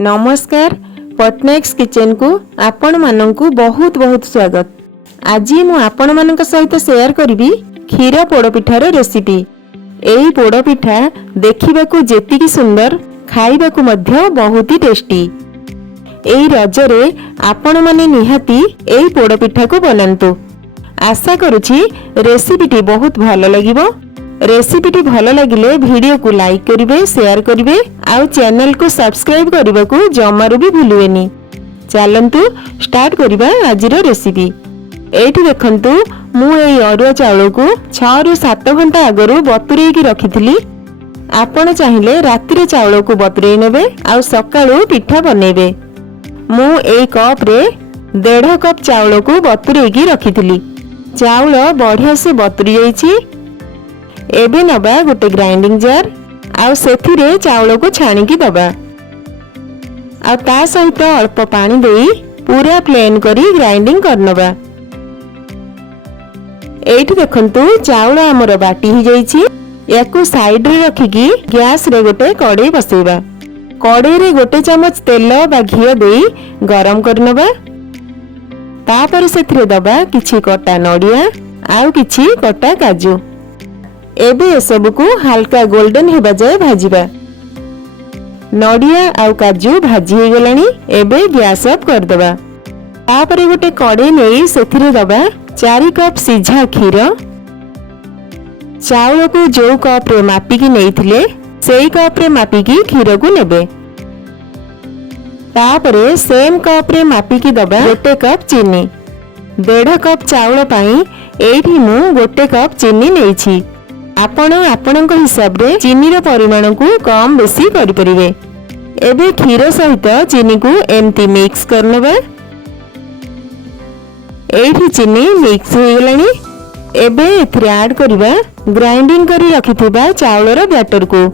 नमस्कार पटनायक्स किचन को आपण मानंकु बहुत बहुत स्वागत। आज मु आपण मानक सहित शेयर करी क्षीर पोड़पिठार रेसिपी। एही पोड़पिठा देखिबाकू जेतिकी सुंदर खाइबाकू मध्य बहुत ही टेस्टी। एही रजरे आपण माने निहाती एही पोड़पिठा को बनांतु। आशा करुछि रेसिपीटी बहुत भलो लागिबो। रेसिपीटी भलो लागिले वीडियो को लाइक करिवे, शेयर करिवे आउ चैनल को सब्सक्राइब करबा को जमारू भी भूलिवेनी। चलंतु स्टार्ट करिबा आजिर रेसिपी। एठी देखंतु मु एई अरुआ चावल को 6 रु 7 घंटा आगरु बतुरेई की रखिथिली। आपण चाहिले रात्रि चावल को बतुरेई नेबे आउ सकाळु पिठा बनेबे। मु एई कप रे 1.5 कप चावल को बतुरेई की रखिथिली। चावल बढ़िया से बतुरी जाईछि। एबे नबा गोटे ग्राइंडिंग जार आउ सेथिरे चावल को छाणी की दबा आ ता सहित अल्प पानी देई पूरा प्लेन करी ग्राइंडिंग करनबा। एठी देखंतु चावल हमर बाटी ही जाईछि। याकू साइड रे रखी की गैस रे गोटे कड़ाई बसेबा। कड़ाई रे गोटे चमच तेल बा घियो देई गरम करनबा। तापर सेथिरे दबा किछि कटा नडिया आउ किछि कटा काजू। एबे सब को हल्का गोल्डन हेबा जाए भाजीबा। नडिया आउ काजू भाजी हो गलानी। एबे गैस ऑफ कर दबा। तापरे गोटे कड़ाई नै सेथिरे दबा 4 कप सिझा क्षीर। चावल को जो कप रे मापी की नैथिले सेई कप रे मापी की क्षीर को नेबे। तापरे सेम कप रे मापी की दबा गोटे कप चीनी। 1.5 कप चावल पई एठी मु गोटे कप चीनी नेछि। आपण आपणक हिसाब रे चीनी रो परिमाण को कम बेसी करि परिबे। एबे क्षीर सहित चीनी को एमती मिक्स करनबा। एठी चीनी मिक्स हो गेलानी। एबे एथरे ऐड करबा ग्राइंडिंग करी रखिथिबा चावल रो बैटर को।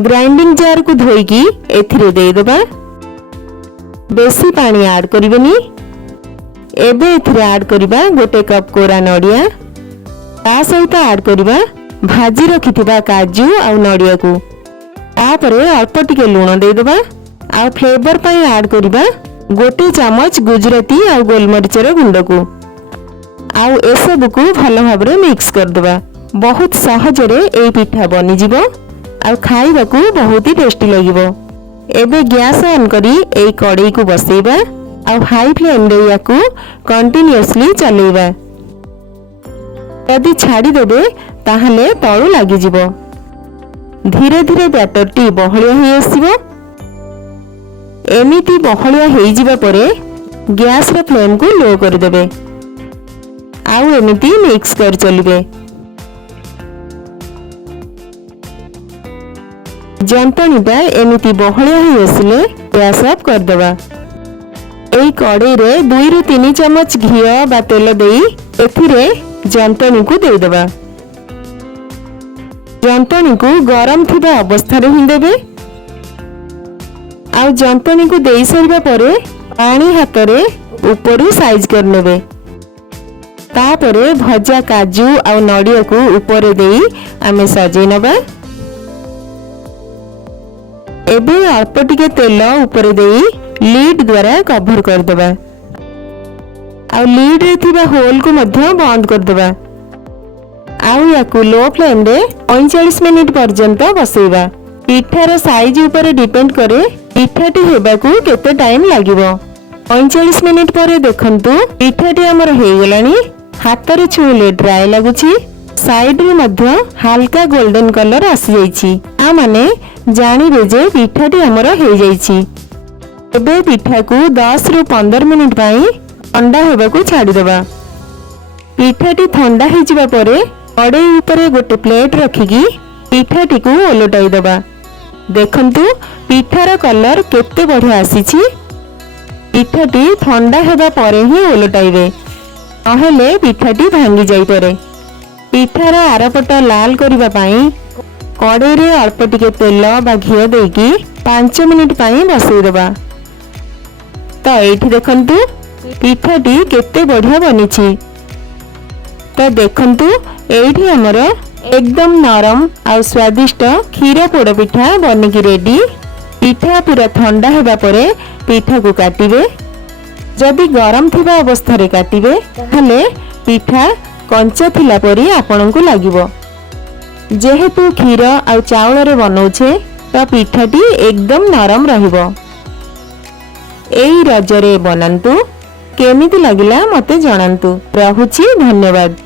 ग्राइंडिंग जार को धोई की एथरे दे देबा। बेसी पानी ऐड करिवेनी। एबे एथरे ऐड करिबा गोटे कप कोरा नडिया। ता सहित ऐड करिबा भाजी रखिथिबा काजू आउ नडिया को। तापरे अल्प टिके लूण दे देबा आउ फ्लेवर पई ऐड करिबा गोटे चमच गुजराती आउ गोलमरिचर गुंड को। आउ ए सब को भलो भाबरे मिक्स कर देबा। बहुत सहज रे ए पिठा बनि जिवो आउ खाइबा को बहुत ही टेस्टी लागिवो। एबे गैस ऑन करी ए कड़ाई को बसेबा आउ हाई फ्लेम रे याकू कंटिन्यूअसली चलेबा। यदि छाड़ी देबे ताहले तळु लागि जिवो। धीरे धीरे बैटर टी बहलिया हे आसीबो। एमिति बहलिया हे जिबा परे गैस रे फ्लेम को लो कर देबे आउ एमिति मिक्स कर चलिबे। जंतणीटा एमिति बहलिया हे आसिले गैस ऑफ कर देबा। एई कड़ाई रे 2 रु 3 चमच घियो बा तेल देई एथिरे जंतणी को दे देबा। जंतणी को गरम थिबा अवस्था रे हिं देबे। आ जंतणी को देई सरिबा परे पानी हाथ रे ऊपरु साइज कर नेबे। तापरे भजा काजू आ नडिया को ऊपर देई आमे सजै नबा। एबे अल्प टिके तेल ऊपर देई लीड द्वारा कवर कर देबा। आउ लीड रे थिबा होल को मध्य बंद कर देबा। आउ याकू लो फ्लेम रे 45 मिनिट पर्यंत बसेबा। पिठार साइज ऊपर डिपेंड करे पिठाटी हेबाकू केते टाइम लागिवो। 45 मिनिट परे देखंतु पिठाटी हमर हे गेलानी। हाथ रे छुले ड्राई लागुछि। साइड रे मध्य हल्का गोल्डन कलर आसी जाईछि। आ माने जानिबे जे पिठाटी हमर हे जाईछि। एबे पिठा को 10 रु 15 मिनिट पाई ठंडा हेबा को छाड़ी देबा। पिठाटी ठंडा हे जिबा परे कड़ाई ऊपर गोटे प्लेट रखी की पिठाटी को ओलटाई देबा। देखंतु पिठार कलर केते बढ़िया आसीछि। पिठाटी ठंडा हेबा परे ही ओलटाइबे नहेले पिठाटी भांगी जाई परे। पिठार आरपट लाल करिबा पाई कड़ाई रे अल्प टिके तेल बा घियो देकी 5 मिनिट पाई बसई देबा। तो एठी देखंतु पिठाटी केते बढ़िया बनिछि। तो देखंतु एठी हमर एकदम नरम और स्वादिष्ट क्षीर पोड़ पिठा बनिकी रेडी। पिठा पूरा ठंडा हेबा परे पिठा को काटिबे। जदि गरम थिबा अवस्था रे काटिबे ताहले पिठा कंचा थिला परी आपनकु लागिबो। जेहेतु क्षीर आ चाउल रे बनौछे तो पिठाटी एकदम नरम रहिबो। एई रजरे बनांतु। केमिति लागिला मते जणांतु। रहुछि धन्यवाद।